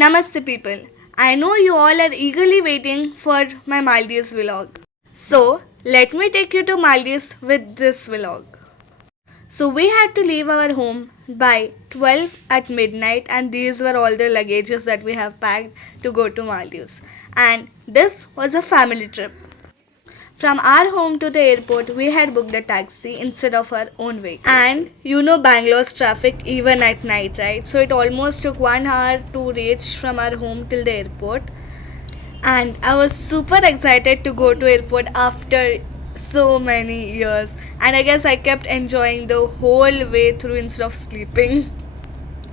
Namaste people. I know you all are eagerly waiting for my Maldives vlog. So, let me take you to Maldives with this vlog. So, we had to leave our home by 12 at midnight, and these were all the luggages that we have packed to go to Maldives. And this was a family trip. From our home to the airport, we had booked a taxi instead of our own vehicle. And you know Bangalore's traffic even at night, right? So it almost took 1 hour to reach from our home till the airport. And I was super excited to go to airport after so many years. And I guess I kept enjoying the whole way through instead of sleeping.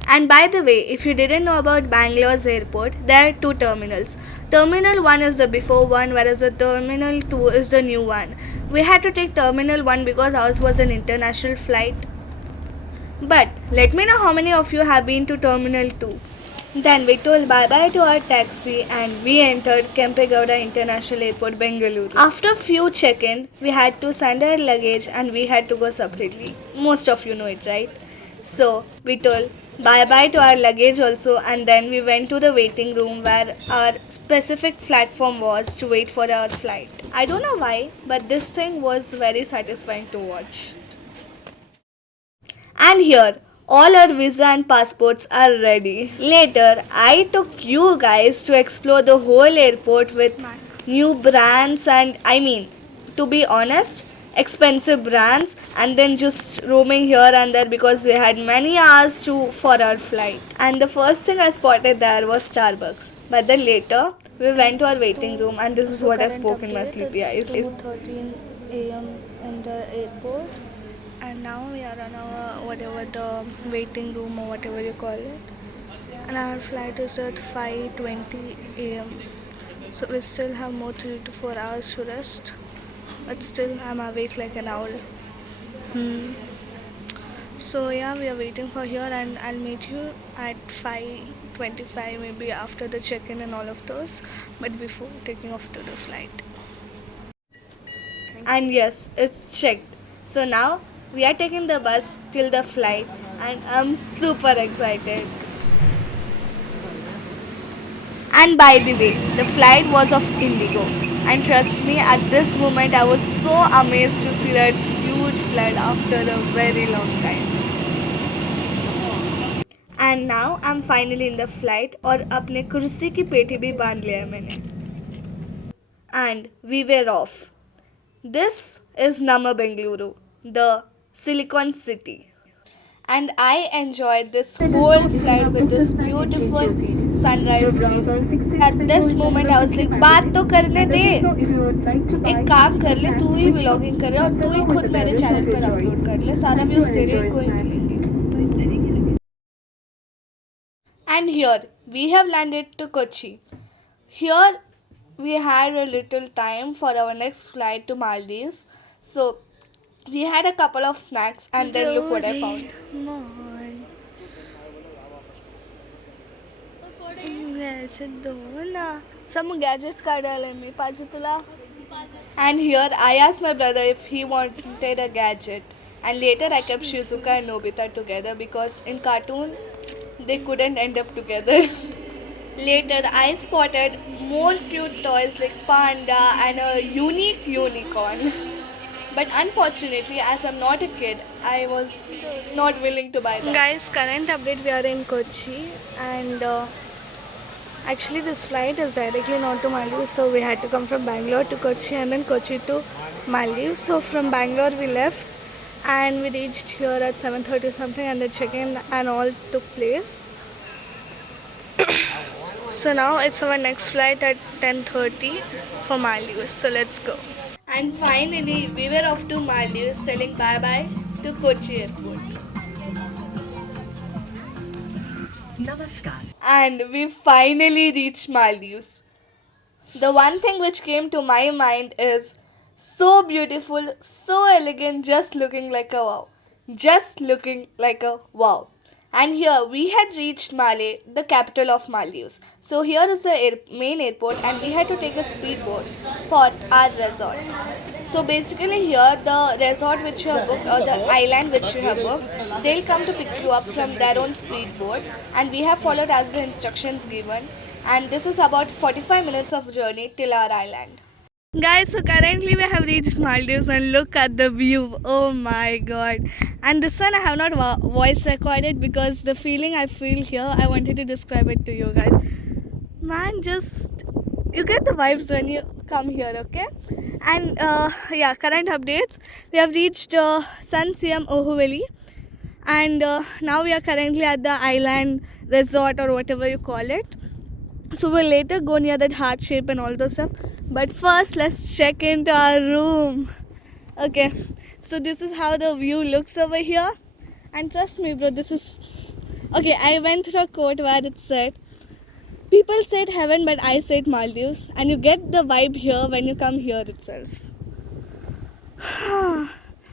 And by the way, if you didn't know about Bangalore's airport, there are two terminals. Terminal 1 is the before one, whereas the Terminal 2 is the new one. We had to take Terminal 1 because ours was an international flight. But let me know how many of you have been to Terminal 2. Then we told bye bye to our taxi and we entered Kempegowda International Airport, Bengaluru. After few check-in, we had to send our luggage and we had to go separately. Most of you know it, right? So we told bye bye to our luggage also, and then we went to the waiting room where our specific platform was to wait for our flight. I don't know why, but this thing was very satisfying to watch. And here, all our visa and passports are ready. Later, I took you guys to explore the whole airport with new brands and to be honest, expensive brands, and then just roaming here and there because we had many hours to for our flight. And the first thing I spotted there was Starbucks. But then later, we went to our waiting room, and this is what I spoke in my sleepy eyes. 2:13 a.m. in the airport, and now we are on our whatever the waiting room or whatever you call it, and our flight is at 5:20 a.m. So we still have more 3 to 4 hours to rest, but still I'm awake like an owl. So yeah, we are waiting for here, and I'll meet you at 5:25 maybe after the check-in and all of those, but before taking off to the flight. And yes, it's checked. So now we are taking the bus till the flight, and I'm super excited. And by the way, the flight was of Indigo. And trust me, at this moment I was so amazed to see that huge flight after a very long time. And now I'm finally in the flight, और अपने कुर्सी की पेटी भी बांध लिया है मैंने. And we were off. This is Nama Bengaluru, the Silicon City. And I enjoyed this whole flight with this beautiful sunrise view. At this moment I was like, बात तो करने दे, एक काम कर ले, तू ही व्लॉगिंग करे और तू ही खुद मेरे चैनल पर अपलोड कर ले, सारा व्यूज तेरे को ही मिलेंगे. And here we have landed to Kochi. Here we had a little time for our next flight to Maldives. So we had a couple of snacks, and then look what I found. Some gadget काढायला मी पाहिजे तुला. And here I asked my brother if he wanted a gadget. And later I kept Shizuka and Nobita together because in cartoon they couldn't end up together. Later I spotted more cute toys like panda and a unique unicorn. But unfortunately, as I'm not a kid, I was not willing to buy that. Guys, current update, we are in Kochi, and actually this flight is directly not to Maldives, so we had to come from Bangalore to Kochi and then Kochi to Maldives. So from Bangalore we left and we reached here at 7:30 something, and the check-in and all took place. So now it's our next flight at 10:30 for Maldives, so let's go. And finally, we were off to Maldives, telling bye bye to Kochi airport. Namaskar. And we finally reached Maldives. The one thing which came to my mind is so beautiful, so elegant, just looking like a wow. Just looking like a wow. And here we had reached Male, the capital of Maldives. So here is the main airport, and we had to take a speedboat for our resort. So basically here the resort which you have booked or the island which you have booked, they'll come to pick you up from their own speedboat, and we have followed as the instructions given, and this is about 45 minutes of journey till our island. Guys, so currently we have reached Maldives and look at the view. Oh my god. And this one I have not voice recorded because the feeling I feel here, I wanted to describe it to you guys. Man, just you get the vibes when you come here, okay? And yeah, current updates. We have reached siyam Olhuveli, and now we are currently at the island resort or whatever you call it. So we'll later go near that heart shape and all those stuff. But first, let's check into our room. Okay, so this is how the view looks over here. And trust me, bro, this is okay. I went through a quote where it said, "People said heaven, but I said Maldives," and you get the vibe here when you come here itself.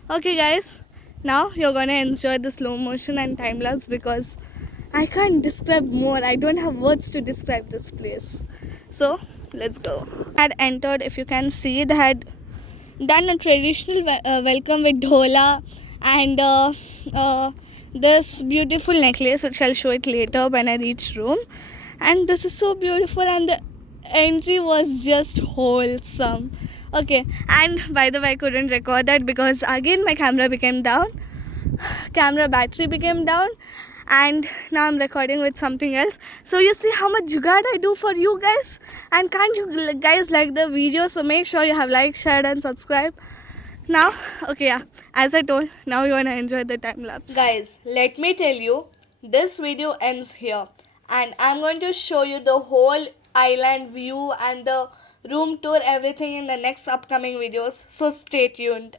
Okay, guys, now you're gonna enjoy the slow motion and time lapse because I can't describe more. I don't have words to describe this place. So let's go. I had entered, if you can see, they had done a traditional welcome with dhola and this beautiful necklace, which I'll show it later when I reach room. And this is so beautiful, and the entry was just wholesome. Okay, and by the way, I couldn't record that because again my camera became down. Camera battery became down, and now I'm recording with something else. So you see how much jugaad I do for you guys. And can't you guys like the video? So make sure you have liked, shared and subscribe. Now, okay, yeah, as I told, now you wanna enjoy the time lapse. Guys, let me tell you, this video ends here, and I'm going to show you the whole island view and the room tour, everything in the next upcoming videos. So stay tuned.